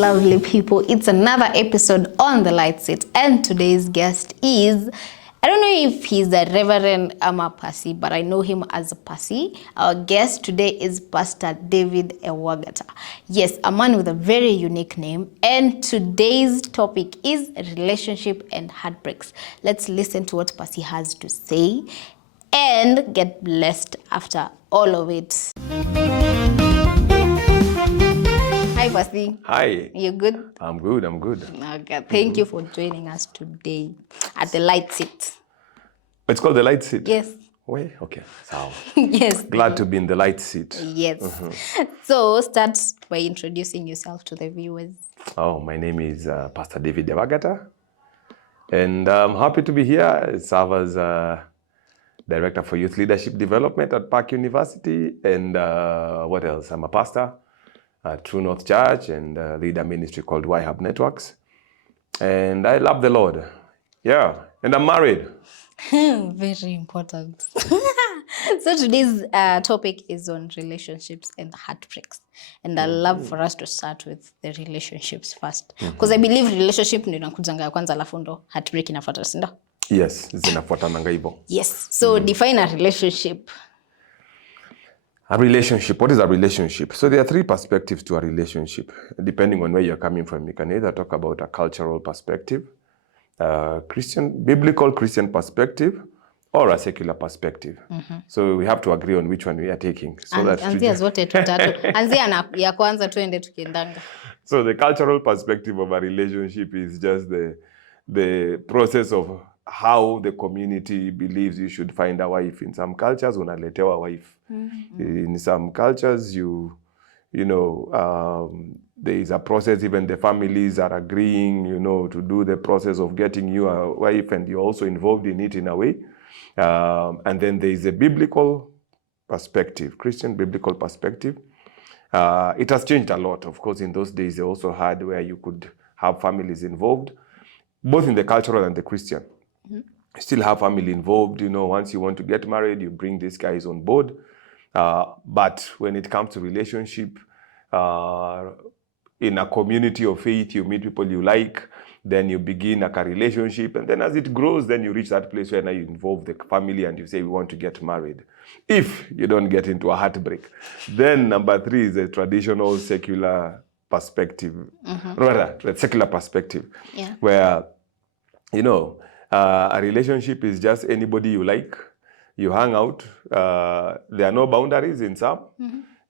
lovely people. It's another episode on The Light Seat, and today's guest is, I don't know if he's a Reverend Ama Pasi, but I know him as a Pasi. Our guest today is Pastor David Ewagata. Yes, a man with a very unique name, and today's topic is relationship and heartbreaks. Let's listen to what Pasi has to say and get blessed after all of it. Hi, Pasi. Hi. You good? I'm good. Okay, thank you for joining us today at The Light Seat. It's called The Light Seat? Yes. Wait, okay. So, Yes. glad to be in The Light Seat. Yes. So start by introducing yourself to the viewers. Oh, my name is Pastor David Ewagata, and I'm happy to be here. I serve as Director for Youth Leadership Development at Park University, and what else? I'm a pastor at True North Church and lead a ministry called YHub Networks. And I love the Lord. Yeah, and I'm married. Very important. So today's topic is on relationships and heartbreaks. And I love for us to start with the relationships first. Because I believe relationship ndio inakujanga ya kwanza alafu ndo heartbreak inafuata, si ndio? Yes, zinafuatananga hivyo. Yes. So define a relationship. A relationship. What is a relationship? So there are three perspectives to a relationship, depending on where you're coming from. You can either talk about a cultural perspective, biblical Christian perspective, or a secular perspective. So we have to agree on which one we are taking. So Anzia zote tutatu. Anzia na ya kwanza tuende tukiendanga. So the cultural perspective of a relationship is just the process of how the community believes you should find a wife. In some cultures, unaletewa wife. In some cultures, there is a process, even the families are agreeing, to do the process of getting you a wife, and you're also involved in it in a way. And then there is a biblical perspective, Christian biblical perspective. It has changed a lot. Of course, in those days, they also had where you could have families involved, both in the cultural and the Christian. Still have family involved. Once you want to get married, you bring these guys on board. But when it comes to relationship, in a community of faith, you meet people you like, then you begin a relationship, and then as it grows, then you reach that place where now you involve the family and you say, we want to get married. If you don't get into a heartbreak. Then number three is a traditional secular perspective, rather, the secular perspective, where, a relationship is just anybody you like. You hang out. There are no boundaries in some.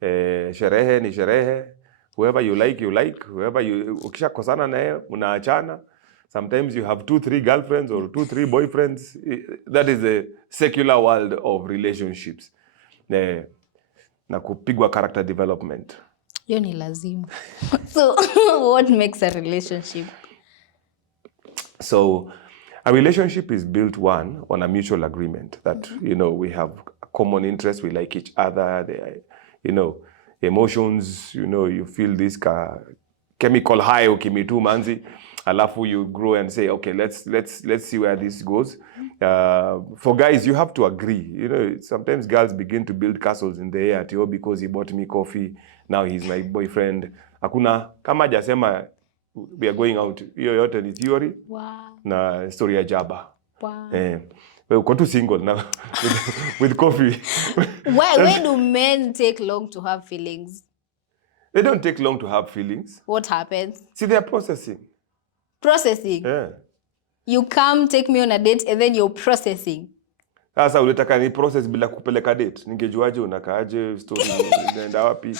Sherehe ni sherehe. Whoever you like, you like. Whoever ukisha kosana nae, unaachana. Sometimes you have 2-3 girlfriends or 2-3 boyfriends. That is the secular world of relationships. Na kupigwa character development. Hiyo ni lazima. So, what makes a relationship? So, a relationship is built, one, on a mutual agreement that, we have a common interest, we like each other, emotions, you feel this chemical high, ukimitu manzi, alafu you grow and say, okay, let's see where this goes. For guys, you have to agree. Sometimes girls begin to build castles in the air, because he bought me coffee, now he's my boyfriend. Hakuna, kama jasema, we are going out. Hiyo yote ni theory. Wow. Na story ya jaba. Wow. Uko tu single now with coffee. Why do men take long to have feelings? They don't take long to have feelings. What happens? See, they are processing. Processing? Yeah. You come take me on a date and then you're processing. Sasa unataka ni process bila kupeleka date. Ningejuaje unakaaje, story inaenda wapi?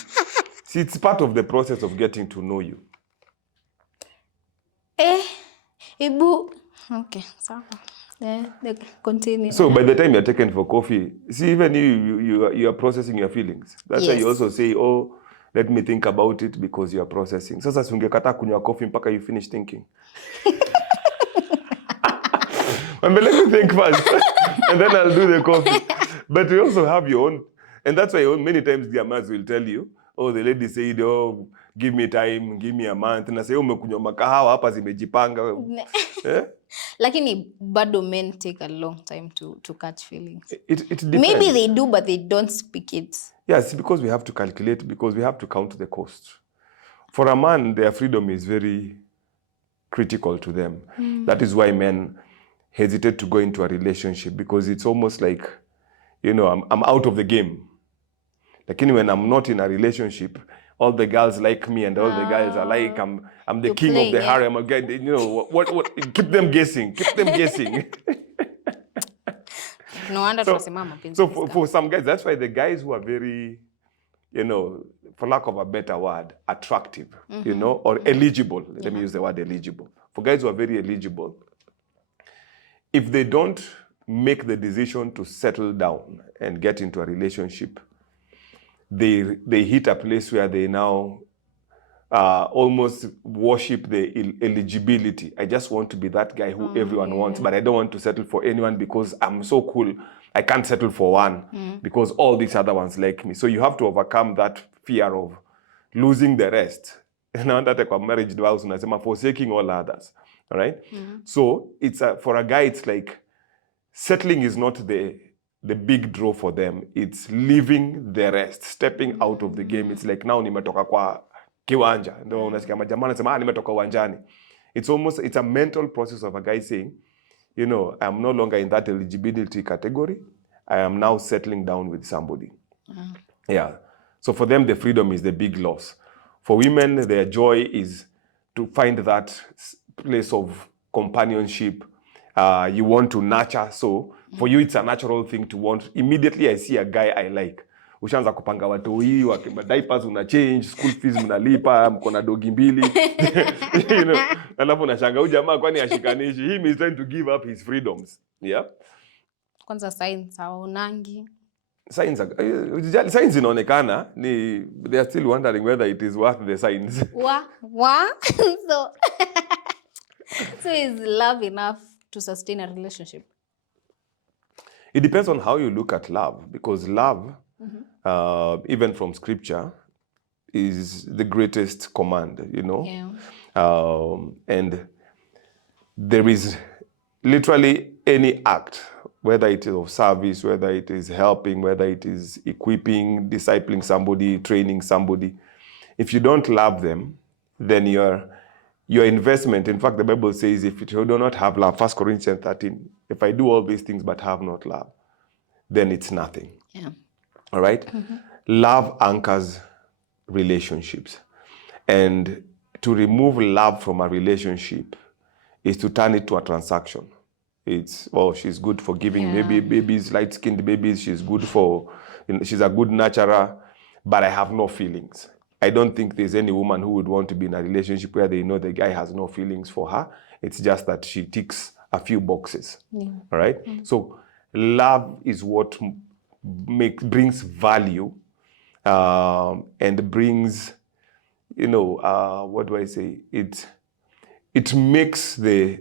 See, it's part of the process of getting to know you. Okay, sorry. Continue. So by the time you're taken for coffee, see, even you are processing your feelings. That's why you also say, oh, let me think about it, because you are processing. Sasa ungekata kunywa coffee mpaka you finish thinking. But let me think first, and then I'll do the coffee. But you also have your own, and that's why many times the amas will tell you, oh, the lady said, oh, give me time, give me a month. Na say, umekunywa makahawa hapa zimejipanga. Lakini bado men take a long time to catch feelings. It depends. Maybe they do, but they don't speak it. Yes, because we have to calculate, because we have to count the cost. For a man, their freedom is very critical to them. That is why men hesitate to go into a relationship, because it's almost like, you know, I'm out of the game. Like when I'm not in a relationship, all the girls like me and all the guys are like, I'm the You're king playing, of the yeah. harem. Again, you know, what keep them guessing. No wonder So, tunasema mapenzi so ni for some guys, that's why the guys who are very, you know, for lack of a better word, attractive, you know, or eligible. Let me use the word eligible. For guys who are very eligible, if they don't make the decision to settle down and get into a relationship, they hit a place where they now almost worship the eligibility. I just want to be that guy who everyone wants, but I don't want to settle for anyone because I'm so cool. I can't settle for one because all these other ones like me. So you have to overcome that fear of losing the rest. And that like marriage vows unasema forsaking all others. All right. So it's for a guy, it's like settling is not the big draw for them. It's leaving the rest, stepping out of the game. It's like now nimetoka kwa kiwanja. Ndio unasikia majamaa anasema nimetoka uwanjani. It's a mental process of a guy saying, you know, I'm no longer in that eligibility category. I am now settling down with somebody. Yeah. So for them, the freedom is the big loss. For women, their joy is to find that place of companionship. You want to nurture. So for you, it's a natural thing to want. Immediately I see a guy I like. Ushaanza kupanga watoi, diapers una change, school fees mnalipa, mko na dogi mbili. You know, alafu unashanga huyu jamaa kwani ashikanishi. Him is trying to give up his freedoms. Yeah. Kwanza signs hawaonangi. Signs inaonekana ni they are still wondering whether it is worth the signs. So is love enough to sustain a relationship? It depends on how you look at love, because love, even from scripture, is the greatest command, you know. Yeah. And there is literally any act, whether it is of service, whether it is helping, whether it is equipping, discipling somebody, training somebody. If you don't love them, then your investment, in fact, the Bible says, if you do not have love, 1 Corinthians 13, if I do all these things but have not love, then it's nothing. Yeah. All right? Love anchors relationships. And to remove love from a relationship is to turn it to a transaction. It's, oh, she's good for giving maybe babies, light-skinned babies. She's good for, you know, she's a good nurturer, but I have no feelings. I don't think there's any woman who would want to be in a relationship where they know the guy has no feelings for her. It's just that she ticks a few boxes. All right? So love is what brings value and brings, you know, what do I say? It makes the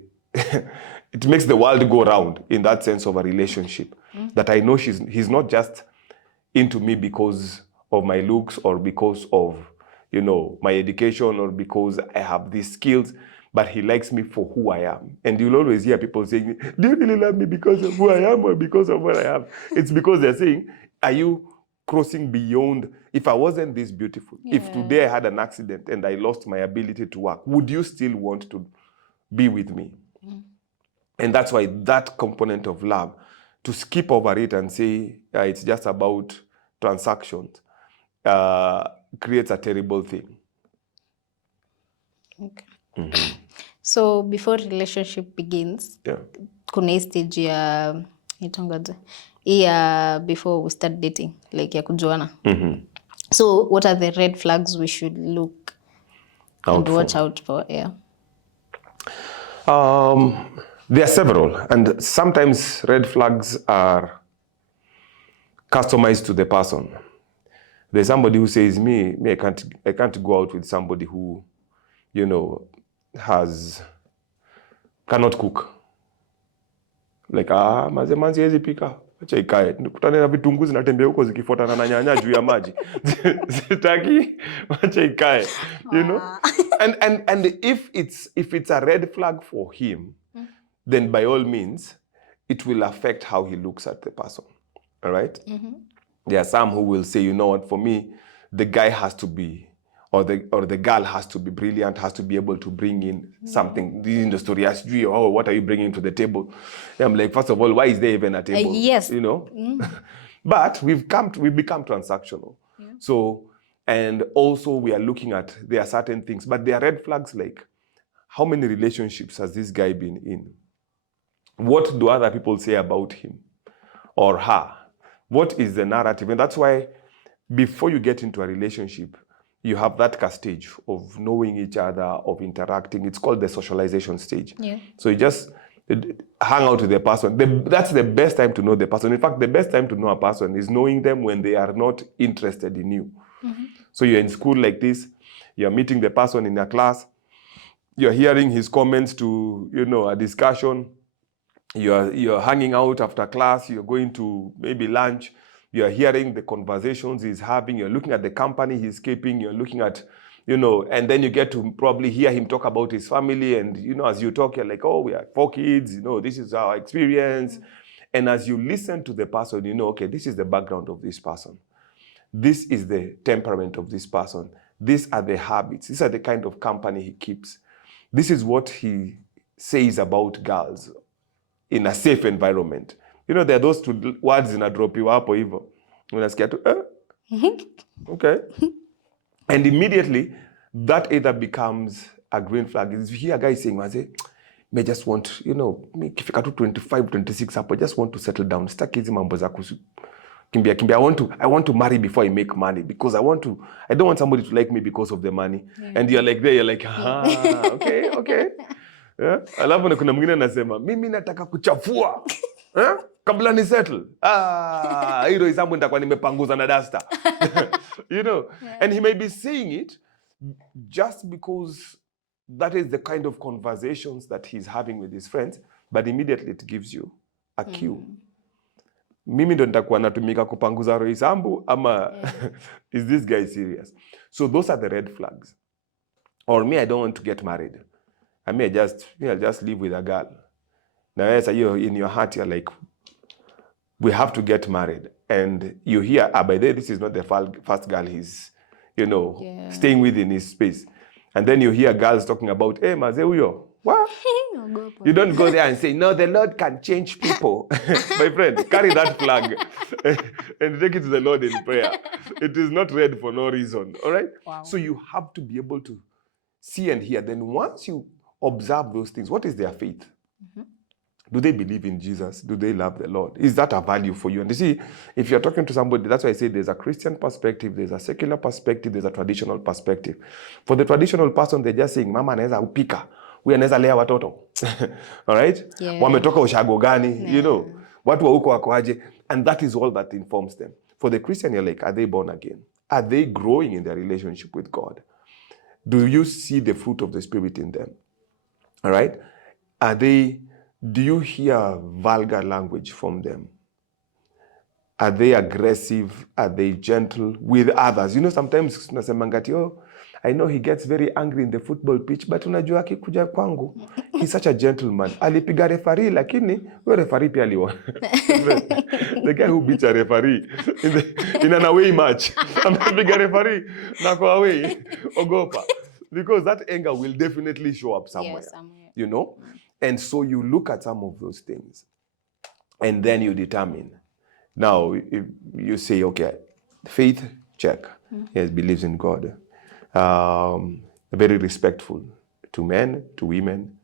it makes the world go round in that sense of a relationship. That I know he's not just into me because of my looks or because of, you know, my education or because I have these skills, but he likes me for who I am. And you'll always hear people saying, do you really love me because of who I am or because of what I have? It's because they're saying, are you crossing beyond, if I wasn't this beautiful, if today I had an accident and I lost my ability to work, would you still want to be with me? And that's why that component of love, to skip over it and say it's just about transactions, creates a terrible thing. Okay. So before relationship begins, kuna hii stage ya itangaje ya before we start dating, like ya kujuana. So what are the red flags we should look and watch out for? There are several, and sometimes red flags are customized to the person. There's somebody who says, me, I can't go out with somebody who, you know, cannot cook. Like, mazemanzi siwezi pika. Acha ikae. Nikutane na vitunguu zinatembea huko zikifuatana na nyanya juu ya maji. Sitaki, acha ikae. You know? And if it's a red flag for him, then by all means, it will affect how he looks at the person. All right? There are some who will say, you know what, for me, the guy has to be or the girl has to be brilliant, has to be able to bring in something. This is the story as you, oh, what are you bringing to the table? I'm like, first of all, why is there even a table? Yes. You know? But we've become transactional. Yeah. So, and also we are looking at, there are certain things, but there are red flags like, how many relationships has this guy been in? What do other people say about him or her? What is the narrative? And that's why before you get into a relationship, you have that stage of knowing each other, of interacting. It's called the socialization stage. Yeah. So you just hang out with the person. That's the best time to know the person. In fact, the best time to know a person is knowing them when they are not interested in you. So you're in school like this, you're meeting the person in a class, you're hearing his comments to, a discussion, you're hanging out after class, you're going to maybe lunch, you're hearing the conversations he's having, you're looking at the company he's keeping, you're looking at, and then you get to probably hear him talk about his family, and, as you talk, you're like, oh, we have 4 kids, this is our experience. And as you listen to the person, okay, this is the background of this person. This is the temperament of this person. These are the habits. These are the kind of company he keeps. This is what he says about girls in a safe environment. There are those 2 words in a drop you hapo hivyo. Unasikia tu, okay. And immediately, that either becomes a green flag. If you hear a guy saying, I just want, ikifika tu 25, 26 hapo, I just want to settle down. Sitaki hizi mambo za kimbia. I want to marry before I make money, because I don't want somebody to like me because of the money. Yeah. And you're like, okay. Yeah? Alafu kuna mwingine anasema, mimi nataka kuchafua. Kabla ni settle. Hilo hisambu nitakuwa nimepanguza na duster. Yeah. And he may be saying it just because that is the kind of conversations that he's having with his friends, but immediately it gives you a cue. Mimi ndo nitakuwa natumika kupanguza roho isambu ama is this guy serious? So those are the red flags. Or me, I don't want to get married. I may just live with a girl. Now, as in your heart, you're like, we have to get married. And you hear, by the way, this is not the first girl he's, staying with in his space. And then you hear girls talking about, hey, maze uyo. What? You don't go there and say, no, the Lord can change people. My friend, carry that flag and take it to the Lord in prayer. It is not red for no reason. All right? Wow. So you have to be able to see and hear. Then once you observe those things, what is their faith? Do they believe in Jesus? Do they love the Lord? Is that a value for you? And you see, if you're talking to somebody, that's why I say there's a Christian perspective, there's a secular perspective, there's a traditional perspective. For the traditional person, they're just saying, mama anaweza upika, huyu anaweza lea watoto. All right? Yeah. Wametoka ushago gani, watu wa huko wako aje? And that is all that informs them. For the Christian, you're like, are they born again? Are they growing in their relationship with God? Do you see the fruit of the Spirit in them? All right? Do you hear vulgar language from them? Are they aggressive? Are they gentle with others? Sometimes nasemanga, I know he gets very angry in the football pitch, but unajua akikuja kwangu, he's such a gentleman. Alipiga referee, lakini huyo referee pia aliwa. The guy who beats a referee in an away match. Amepiga referee na kwa away, ogopa. Because that anger will definitely show up somewhere. Yes, somewhere. And so you look at some of those things and then you determine. Now, if you say, okay, faith, check. Yes, believes in God. Very respectful to men, to women.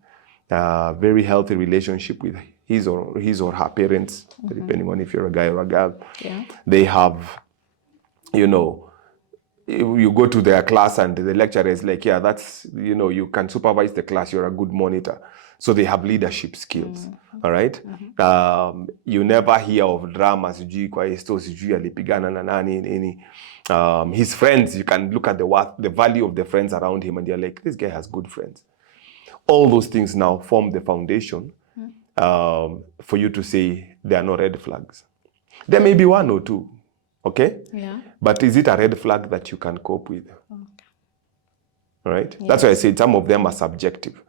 Very healthy relationship with his or her parents, depending on if you're a guy or a girl. Yeah. They have, you go to their class and the lecturer is like, yeah, that's, you can supervise the class, you're a good monitor. So they have leadership skills, all right? You never hear of dramas, alipigana na nani. His friends, you can look at the value of the friends around him and you're like, this guy has good friends. All those things now form the foundation for you to say there are no red flags. There may be 1 or 2. Okay? Yeah. But is it a red flag that you can cope with? Okay. All right? Yes. That's why I say some of them are subjective.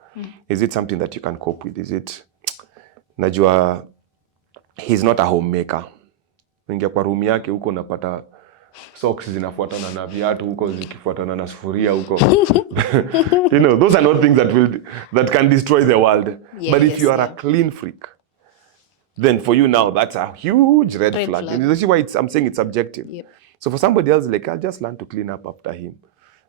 Is it something that you can cope with? Is it, najua, he's not a homemaker. Ingia kwa room yake huko napata socks zinafuatana na viatu huko zikifuatana na sufuria huko. Those are not things that can destroy the world. But if you are a clean freak, then for you now, that's a huge red flag. And that's why I'm saying it's subjective. Yep. So for somebody else, like, I'll just learn to clean up after him.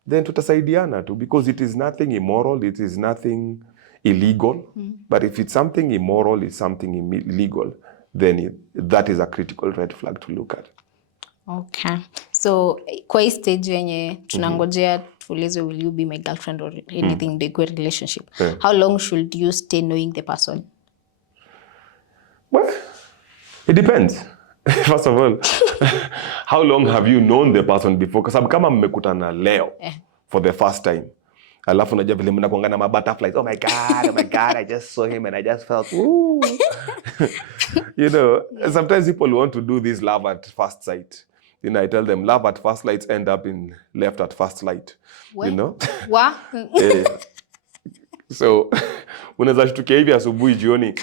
Then tutasaidiana too, because it is nothing immoral, it is nothing illegal. But if it's something immoral, it's something illegal, then that is a critical red flag to look at. Okay. So kwa hii stage yenye tunangojea tuulizwe, will you be my girlfriend or anything, they go relationship. How long should you stay knowing the person? Well, it depends. First of all, how long have you known the person before? Because kama mmekutana leo for the first time, alafu unajua vile mnakuangana ma butterflies. Oh my God, I just saw him and I just felt, ooh. Sometimes people want to do this love at first sight. I tell them love at first sight end up in left at first light. What? So, unaweza shtukia hivi asubuhi jioni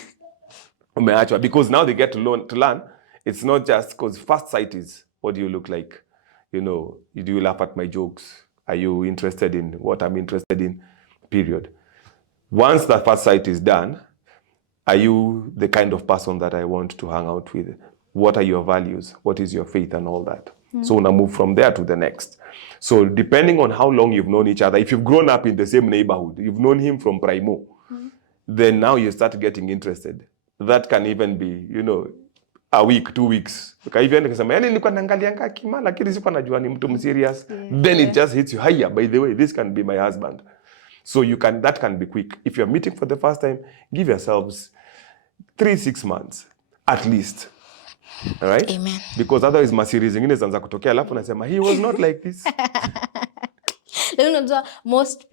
umeachwa, because now they get to learn. It's not just because first sight is, what do you look like? Do you laugh at my jokes? Are you interested in what I'm interested in? Period. Once that first sight is done, are you the kind of person that I want to hang out with? What are your values? What is your faith and all that? So now move from there to the next. So depending on how long you've known each other, if you've grown up in the same neighborhood, you've known him from Primo, then now you start getting interested. That can even be, a week, 2 weeks. Then it just hits you, hiya, by the way, this can be my husband. So that can be quick. If you're meeting for the first time, give yourselves 3-6 months at least. All right? Amen. Because otherwise masiri zingine zanza kutokea alafu nasema he was not like this. Most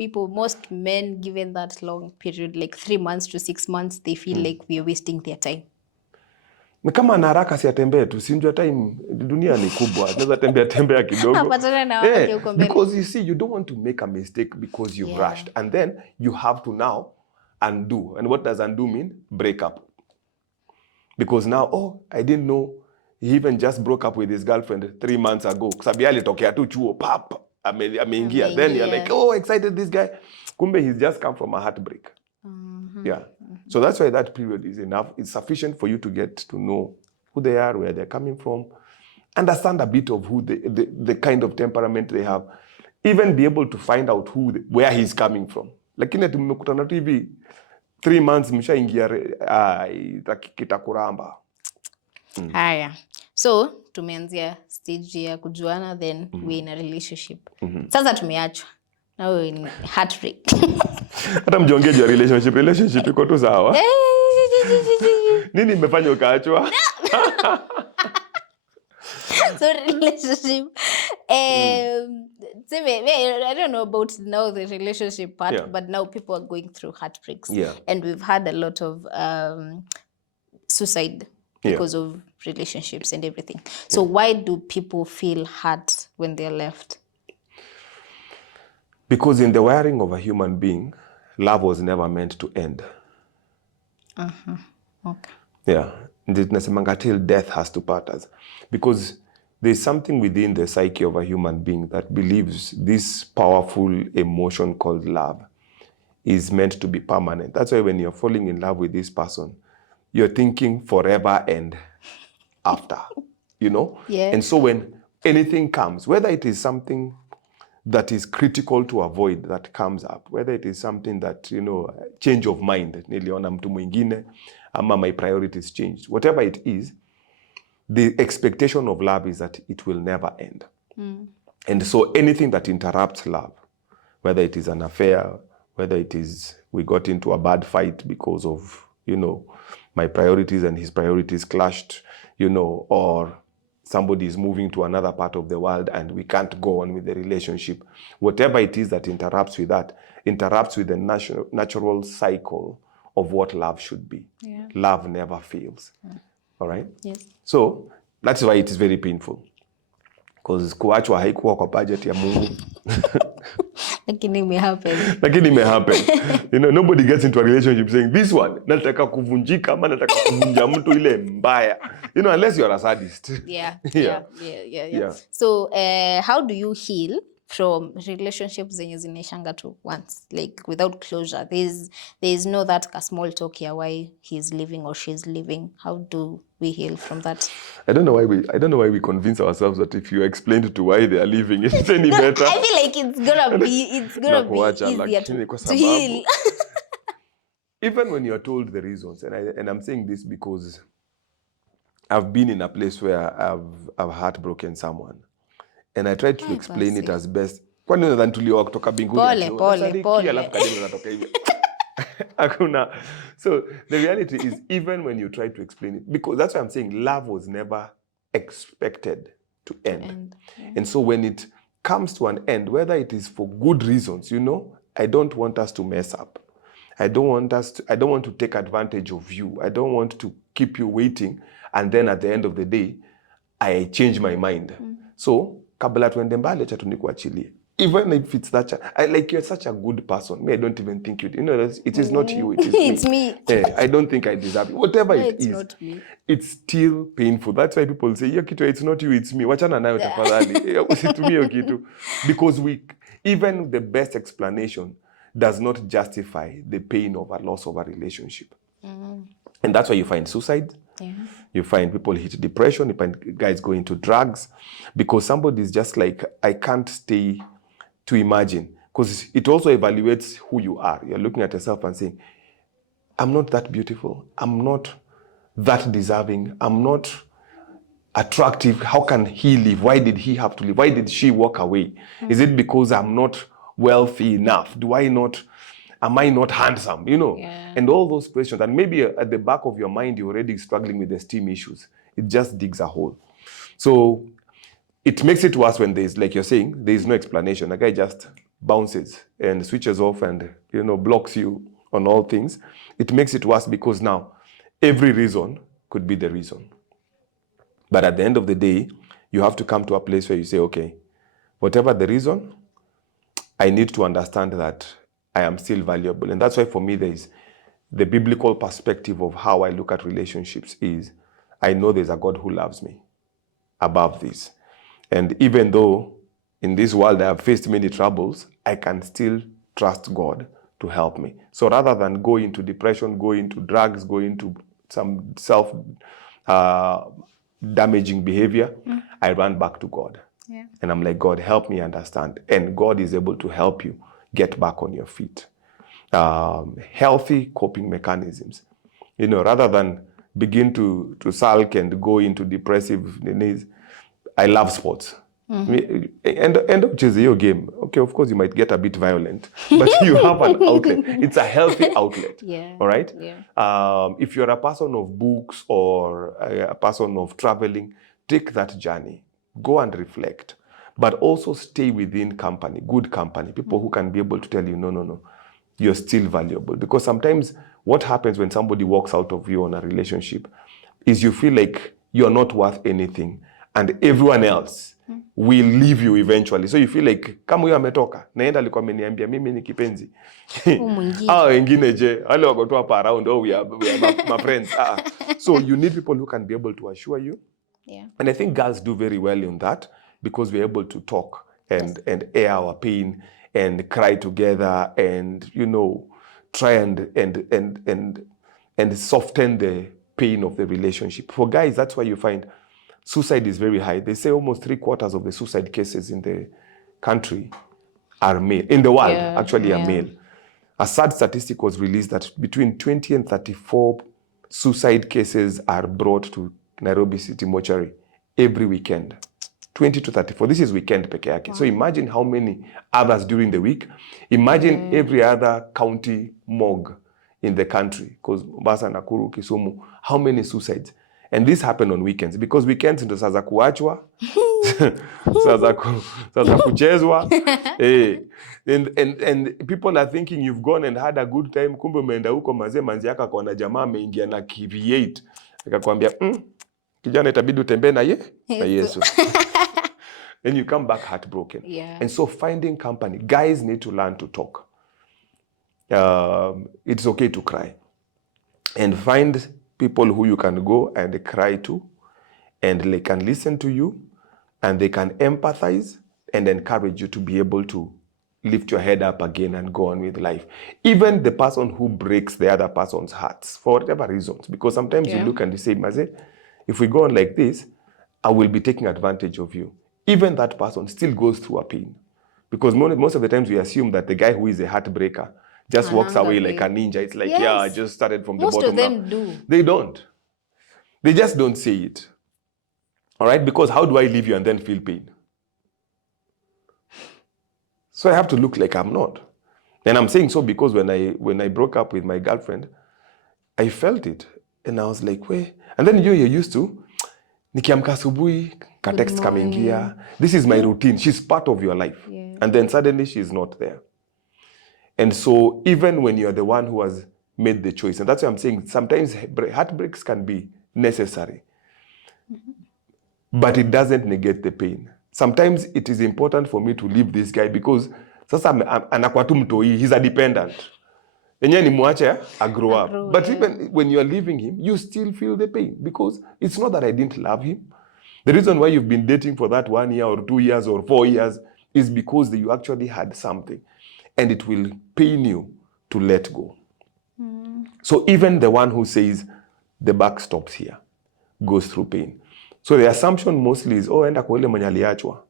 men, given that long period, like 3 months to 6 months, they feel like we are wasting their time. Kama ana haraka si atembee tu, si ndio time dunia ni kubwa. Naweza tembea kidogo. Because you see, you don't want to make a mistake because you've rushed. And then you have to now undo. And what does undo mean? Break up. Because now, I didn't know he even just broke up with his girlfriend 3 months ago. Sabi alitokea tu chuo, pap, ameingia. Then you're like, excited this guy. Kumbe he's just come from a heartbreak. Yeah. So that's why that period is enough. It's sufficient for you to get to know who they are, where they're coming from, understand a bit of who the kind of temperament they have, even be able to find out where he's coming from. Lakini tumekutana tu hivi 3 months mshaingia kitakuramba. Haya. So tumeanzia stage ya kujuana, then we're in a relationship. Sasa tumeachwa. Now we're in heartbreak. Hata mjongeje relationship iko tu sawa. Nini imefanya ukaachwa? So relationship, I don't know about now the relationship part, but now people are going through heartbreaks. And we've had a lot of suicide because of relationships and everything. So why do people feel hurt when they're left? Because in the wiring of a human being, love was never meant to end. Okay. Yeah. Until death has to part us. Because there's something within the psyche of a human being that believes this powerful emotion called love is meant to be permanent. That's why when you're falling in love with this person, you're thinking forever and after, Yeah. And so when anything comes, whether it is something that is critical to avoid that comes up, whether it is something that, change of mind, niliona mtu mwingine, ama my priorities changed, whatever it is, the expectation of love is that it will never end. And so anything that interrupts love, whether it is an affair, whether it is we got into a bad fight because of, my priorities and his priorities clashed, or somebody is moving to another part of the world and we can't go on with the relationship. Whatever it is that interrupts with that, interrupts with the natural cycle of what love should be. Yeah. Love never fails. All right? Yes. So that's why it is very painful. Because kuachwa haikuwa kwa budget ya Mungu. Lakini may happen. Lakini may happen. You know, nobody gets into a relationship saying, this one, nataka kuvunjika, ama nataka kuvunja mtu ile mbaya. You know, unless you're a sadist. Yeah. So, how do you heal from relationships zenye zinaishanga tu once, like without closure? There's no that small talk here why he's leaving or she's leaving. How do we heal from that? I don't know why we convince ourselves that if you explained to why they are leaving, it's any better. I feel like it's gonna be easier to heal. Even when you're told the reasons, and I'm saying this because I've been in a place where I've heartbroken someone, and I tried to explain it as best. Kwani unadhani tulioa kutoka mbinguni? Pole. So the reality is, even when you try to explain it, because that's why I'm saying love was never expected to end. And so when it comes to an end, whether it is for good reasons, you know, I don't want us to mess up. I don't want to take advantage of you. I don't want to keep you waiting, and then at the end of the day, I change my mind. So, kabla tuende mbali, acha tu nikuachilie. Even if it's like you're such a good person, me, I don't even think you know, it is not you, it is me. It's me. I don't think I deserve it. Whatever it is, not me. It's still painful. That's why people say, hiyo kitu, it's not you, it's me. Wachana nayo tafadhali. Usitumie hiyo kitu. Because even the best explanation does not justify the pain of a loss of a relationship. And that's why you find suicide. Yeah. You find people hit depression. You find guys go into drugs. Because somebody is just like, I can't stay to imagine. Because it also evaluates who you are. You're looking at yourself and saying, I'm not that beautiful. I'm not that deserving. I'm not attractive. How can he live? Why did he have to leave? Why did she walk away? Is it because I'm not wealthy enough? Am I not handsome? You know, and all those questions. And maybe at the back of your mind, you're already struggling with esteem issues. It just digs a hole. So it makes it worse when there's, like you're saying, there's no explanation. A guy just bounces and switches off and, you know, blocks you on all things. It makes it worse because now every reason could be the reason. But at the end of the day, you have to come to a place where you say, okay, whatever the reason, I need to understand that I am still valuable. And that's why for me, there is the biblical perspective of how I look at relationships is, I know there's a God who loves me above this. And even though in this world I have faced many troubles, I can still trust God to help me. So rather than go into depression, go into drugs, go into some self-damaging behavior, I run back to God. Yeah. And I'm like, God, help me understand. And God is able to help you get back on your feet. Healthy coping mechanisms. You know, rather than begin to sulk and go into depressive needs, I love sports. End up chasing your game. Okay, of course, you might get a bit violent, but you have an outlet. It's a healthy outlet. All right? If you're a person of books or a person of traveling, take that journey. Go and reflect. But also stay within company, good company, people who can be able to tell you, no, you're still valuable. Because sometimes what happens when somebody walks out of you on a relationship is you feel like you're not worth anything and everyone else will leave you eventually. So you feel like, kama huyo ametoka, naenda alikuwa ameniambia mimi ni kipenzi. Wengine je, wale wako tu hapa around, we are my friends. So you need people who can be able to assure you. And I think girls do very well in that because we're able to talk and air our pain and cry together and, you know, try and soften the pain of the relationship. For guys, that's why you find suicide is very high. They say almost 3/4 of the suicide cases in the country are male. In the world, actually are male. A sad statistic was released that between 20 and 34 suicide cases are brought to Nairobi City Mortuary every weekend. 20 to 34. This is weekend peke yake. Wow. So imagine how many others during the week. Imagine every other county morgue in the country. Because Mombasa, Nakuru, Kisumu, how many suicides? And this happened on weekends. Because weekends ndo saa za kuachwa, saa za kuchezwa. And people are thinking you've gone and had a good time. Kumbe umeenda huko manzi yako akaona jamaa ameingia na kiviate. Akakwambia, kijana itabidi utembee na Yesu. and you come back heartbroken. Yeah. And so finding company, guys need to learn to talk. It's okay to cry. And find people who you can go and cry to, and they can listen to you, and they can empathize and encourage you to be able to lift your head up again and go on with life. Even the person who breaks the other person's hearts for whatever reasons, because sometimes you look and you say, Maze, if we go on like this, I will be taking advantage of you. Even that person still goes through a pain. Because most of the times we assume that the guy who is a heartbreaker just walks away like a ninja. It's like, yeah, I just started from the bottom. Most of them do. They don't. They just don't say it. All right? Because how do I leave you and then feel pain? So I have to look like I'm not. And I'm saying so because when I broke up with my girlfriend, I felt it. And I was like, wait. And then you're used to, nikiamka asubuhi, ka text kamengia. This is my routine. She's part of your life. Yeah. And then suddenly she's not there. And so even when you're the one who has made the choice, and that's why I'm saying sometimes heartbreaks can be necessary, but it doesn't negate the pain. Sometimes it is important for me to leave this guy because sasa anakuwa tu mtoi, he's a dependent. Enye ni mwache, I grow up. But even when you're leaving him, you still feel the pain because it's not that I didn't love him. The reason why you've been dating for that 1 year or 2 years or 4 years is because you actually had something, and it will pain you to let go. So even the one who says the buck stops here goes through pain. So the assumption mostly is, oh, enda kwa ile mwenye aliachwa.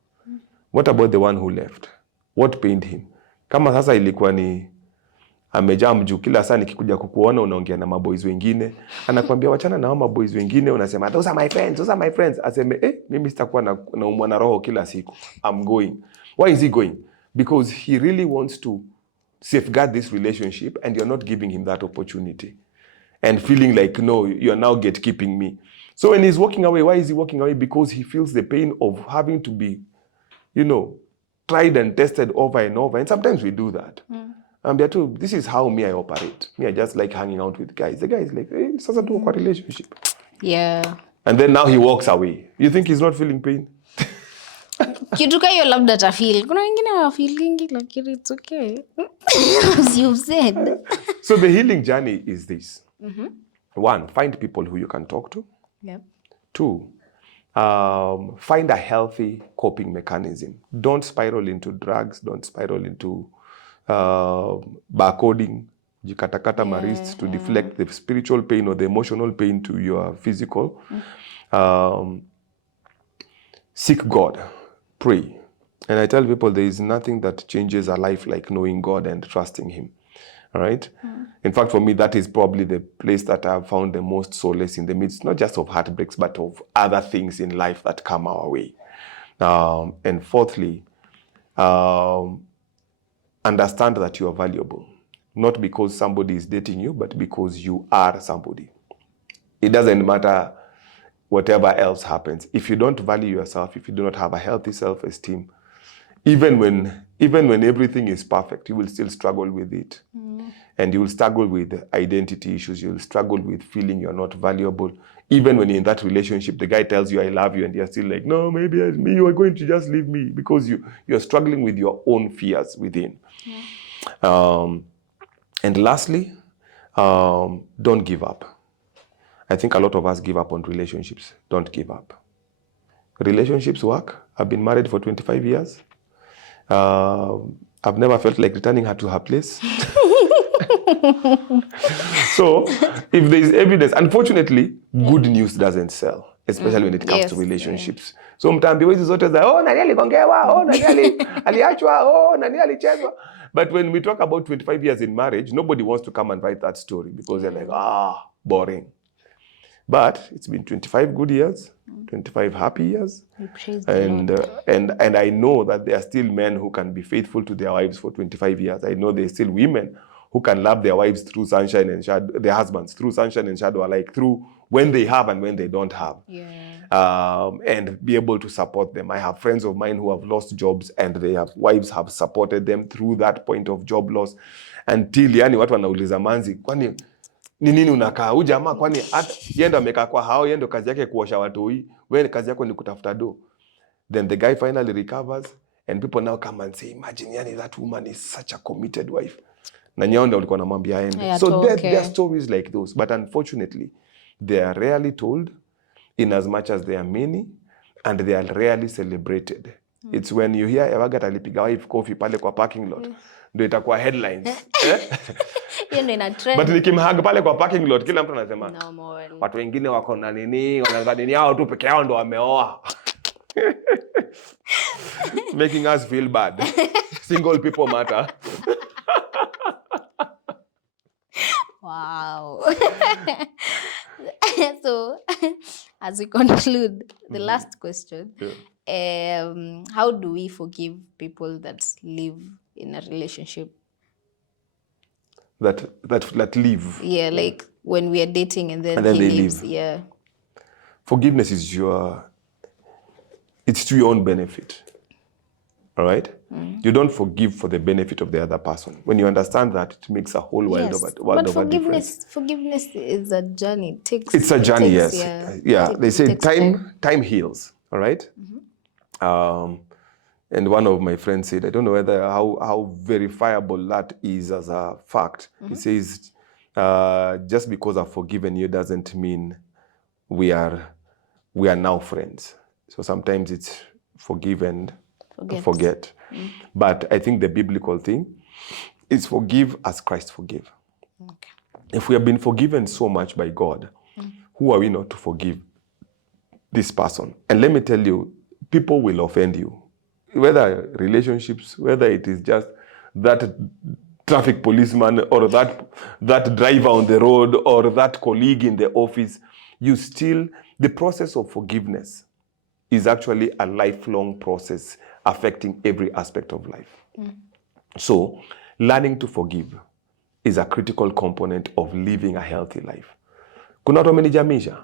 What about the one who left? What pained him? Kama sasa ilikuwa ni amejaa mjuu, kila saa nikikuja kukuona unaongea na maboys wengine, anakuambia wachana na hao maboys wengine, unasema those are my friends. Aseme mimi sitakuwa na umwa na roho kila siku. I'm going. Why is he going? Because he really wants to safeguard this relationship, and you're not giving him that opportunity. And feeling like, no, you're now gatekeeping me. So when he's walking away, why is he walking away? Because he feels the pain of having to be, tried and tested over and over. And sometimes we do that. And this is how I operate. I just like hanging out with guys. The guy is like, hey, sasa tuko kwa relationship. Yeah. And then now he walks away. You think he's not feeling pain? Kituka hiyo labda tafeel. Kuna wengine wafilingi lakini it's okay. As you've said. So the healing journey is this. 1, find people who you can talk to. Yeah. 2, find a healthy coping mechanism. Don't spiral into drugs. Don't spiral into barcoding, jikatakata marists to deflect the spiritual pain or the emotional pain to your physical. Seek God. Pray. And I tell people there is nothing that changes a life like knowing God and trusting Him. All right? In fact, for me, that is probably the place that I've found the most solace in the midst, not just of heartbreaks, but of other things in life that come our way. And fourthly, understand that you are valuable. Not because somebody is dating you, but because you are somebody. It doesn't matter whatever else happens. If you don't value yourself, if you do not have a healthy self-esteem, even when everything is perfect, you will still struggle with it. And you will struggle with identity issues. You will struggle with feeling you're not valuable. Even when you're in that relationship, the guy tells you, I love you, and you're still like, no, maybe you are going to just leave me, because you're struggling with your own fears within. And lastly, don't give up. I think a lot of us give up on relationships. Don't give up. Relationships work. I've been married for 25 years. I've never felt like returning her to her place. So, if there is evidence, unfortunately, good news doesn't sell, especially when it comes to relationships. So, mtaambiwa hizi zote za, nani aligongewa, nani aliachwa, nani alichezwa. But when we talk about 25 years in marriage, nobody wants to come and write that story because they're like, boring. But it's been 25 good years, 25 happy years. And I know that there are still men who can be faithful to their wives for 25 years. I know there are still women who can love their wives through sunshine and shadow, their husbands through sunshine and shadow, like through when they have and when they don't have. And be able to support them. I have friends of mine who have lost jobs, and wives have supported them through that point of job loss. Until watu wanauliza manzi, kwani ni nini unakaa? Huyu jamaa kwani yeye ndo amekaa kwa hao, yeye ndo kazi yake kuosha watoi, wewe kazi yako ni kutafuta do. Then the guy finally recovers, and people now come and say, imagine, yani, that woman is such a committed wife. Na nyao walikuwa namwambia aende. So there are stories like those, but unfortunately, they are rarely told, in as much as they are many, and they are rarely celebrated. It's when you hear Ewagata alipiga wife coffee pale kwa parking lot, ndio itakuwa headlines. Hiyo ndio ina trend. But nikimhag pale kwa parking lot, kila mtu anasema, watu wengine wako na nini, wanadhani ni hao tu peke yao ndio wameoa. Making us feel bad. Single people matter. Wow. So, as we conclude, the last question, how do we forgive people that live in a relationship? That live. Yeah, like when we are dating and then he leaves. Leave. Yeah. Forgiveness is it's to your own benefit. All right? You don't forgive for the benefit of the other person. When you understand that, it makes a whole world of a difference. Forgiveness is a journey. It's a journey, yes. Yeah. They say time heals. All right? And one of my friends said, I don't know whether how verifiable that is as a fact. He says, just because I've forgiven you doesn't mean we are now friends. So sometimes it's forgive and forget. But I think the biblical thing is forgive as Christ forgave. Okay. If we have been forgiven so much by God, who are we not to forgive this person? And let me tell you, people will offend you. Whether relationships, whether it is just that traffic policeman or that driver on the road or that colleague in the office, the process of forgiveness is actually a lifelong process affecting every aspect of life. So learning to forgive is a critical component of living a healthy life. Kuna watu wamenijamisha,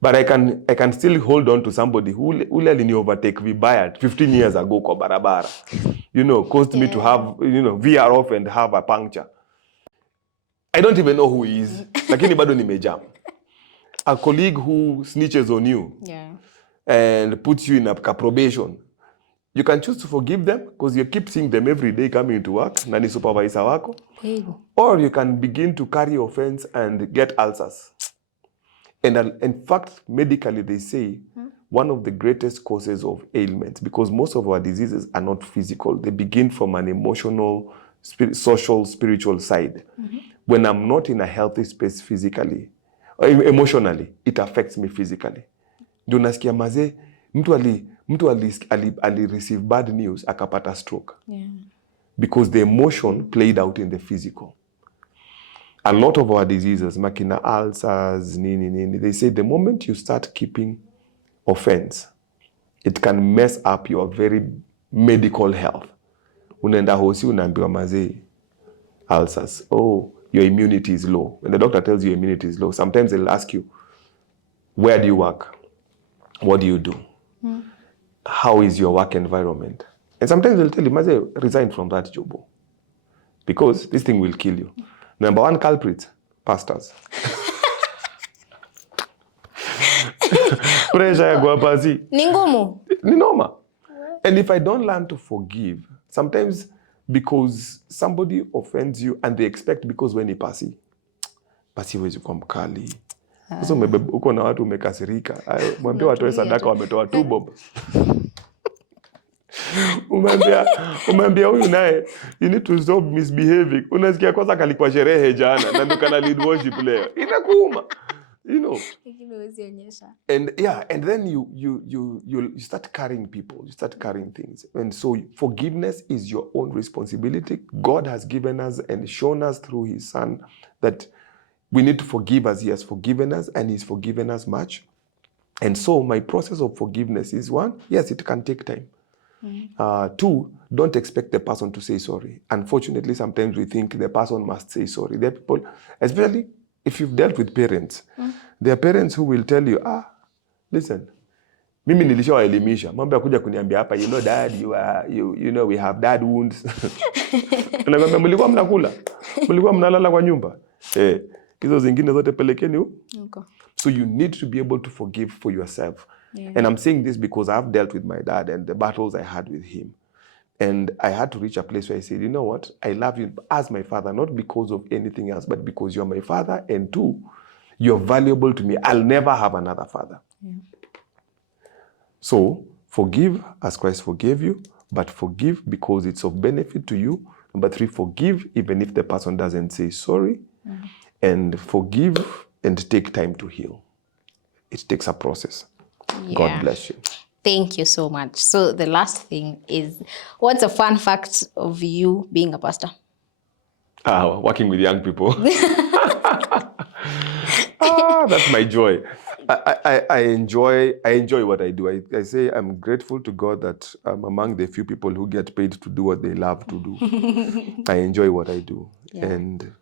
but I can still hold on to somebody who alini overtake vibaya 15 years ago kwa barabara. Caused me to have, veer off and have a puncture. I don't even know who he is. Lakini bado nimejam. A colleague who snitches on you and puts you in a probation. You can choose to forgive them because you keep seeing them every day coming to work, na ni supervisor wako. Or you can begin to carry offense and get ulcers. And in fact, medically they say one of the greatest causes of ailments, because most of our diseases are not physical. They begin from an emotional, social, spiritual side. When I'm not in a healthy space physically, or emotionally, it affects me physically. Ndio nasikia mazee, mtu ali receive bad news akapata stroke. Because the emotion played out in the physical. A lot of our diseases, makina ulcers, they say the moment you start keeping offense, it can mess up your very medical health. Unaenda hosi unaambiwa mazee, ulcers. Oh, your immunity is low. When the doctor tells you your immunity is low, sometimes they'll ask you, where do you work? What do you do? How is your work environment? And sometimes they'll tell you, mazee, resign from that job. Because this thing will kill you. Number one culprit, pastors. Pressure ya guapasi. Ni ngumu. Ni noma. And if I don't learn to forgive, sometimes because somebody offends you and they expect, because when ni pasi wezi kwa mkali. Sasa uko na watu umekasirika. Mwambie watoe sadaka wametoa 2 bob. Umwambia huyu naye, you need to stop misbehaving. Unasikia kwanza kalikuwa sherehe jana na ndo kana lead worship leo. Inakuuma. And then you start carrying people, you start carrying things. And so forgiveness is your own responsibility. God has given us and shown us through his son that we need to forgive as he has forgiven us, and he's forgiven us much. And so my process of forgiveness is 1, yes, it can take time. 2, don't expect the person to say sorry. Unfortunately, sometimes we think the person must say sorry. There are people, especially if you've dealt with parents, there are parents who will tell you, listen, mimi nilishawaelimisha, mambo ya kuja kuniambia hapa, dad, we have dad wounds. Unakwambia mlikuwa mnakula, mlikuwa mnalala kwa nyumba. Hizo zingine zote pelekeni. So you need to be able to forgive for yourself. Yeah. And I'm saying this because I've dealt with my dad and the battles I had with him. And I had to reach a place where I said, you know what? I love you as my father, not because of anything else, but because you're my father. And two, you're valuable to me. I'll never have another father. Yeah. So forgive as Christ forgave you, but forgive because it's of benefit to you. Number three, forgive even if the person doesn't say sorry. And forgive and take time to heal. It takes a process. Yeah. God bless you. Thank you so much. So the last thing is, what's a fun fact of you being a pastor? Working with young people. That's my joy. I enjoy what I do. I say I'm grateful to God that I'm among the few people who get paid to do what they love to do. I enjoy what I do. Yeah. And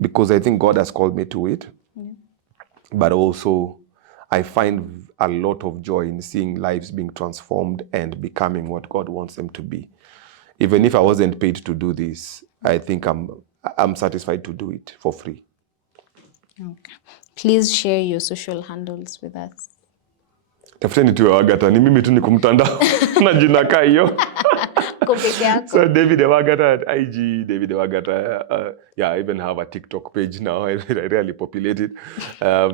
because I think God has called me to it. But also I find a lot of joy in seeing lives being transformed and becoming what God wants them to be. Even if I wasn't paid to do this, I think I'm satisfied to do it for free. Okay. Please share your social handles with us. Tafuteni tu Ewagata, ni mimi tu niko mtandao na jina kaa hiyo. Uko peke yako. So David Ewagata at IG, David Ewagata. Yeah, I even have a TikTok page now. I really populate it.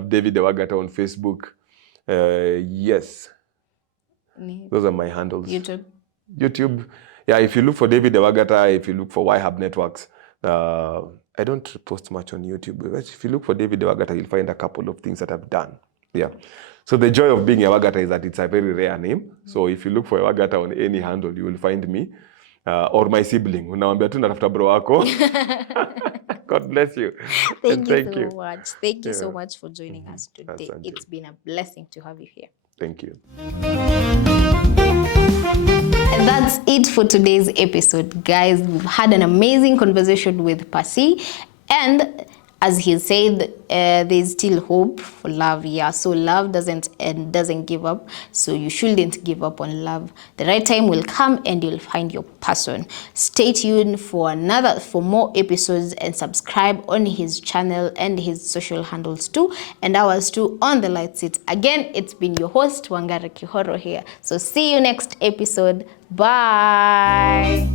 David Ewagata on Facebook. Yes, those are my handles. YouTube. Yeah, if you look for David Ewagata, if you look for YHub Networks, I don't post much on YouTube. But if you look for David Ewagata, you'll find a couple of things that I've done. Yeah. So the joy of being Ewagata is that it's a very rare name. So if you look for Ewagata on any handle, you will find me or my sibling. Unawambia tu natafuta bro wako. God bless you. Thank you so much. Thank you so Yeah. much for joining us today. Asante. It's been a blessing to have you here. Thank you. And that's it for today's episode, guys. We've had an amazing conversation with Pasi, and as he said, there's still hope for love. Yeah, so love doesn't end, doesn't give up. So you shouldn't give up on love. The right time will come, and you'll find your person. Stay tuned for more episodes, and subscribe on his channel and his social handles too, and ours too on the Light Seat. Again, it's been your host Wangara Kihoro here. So see you next episode. Bye.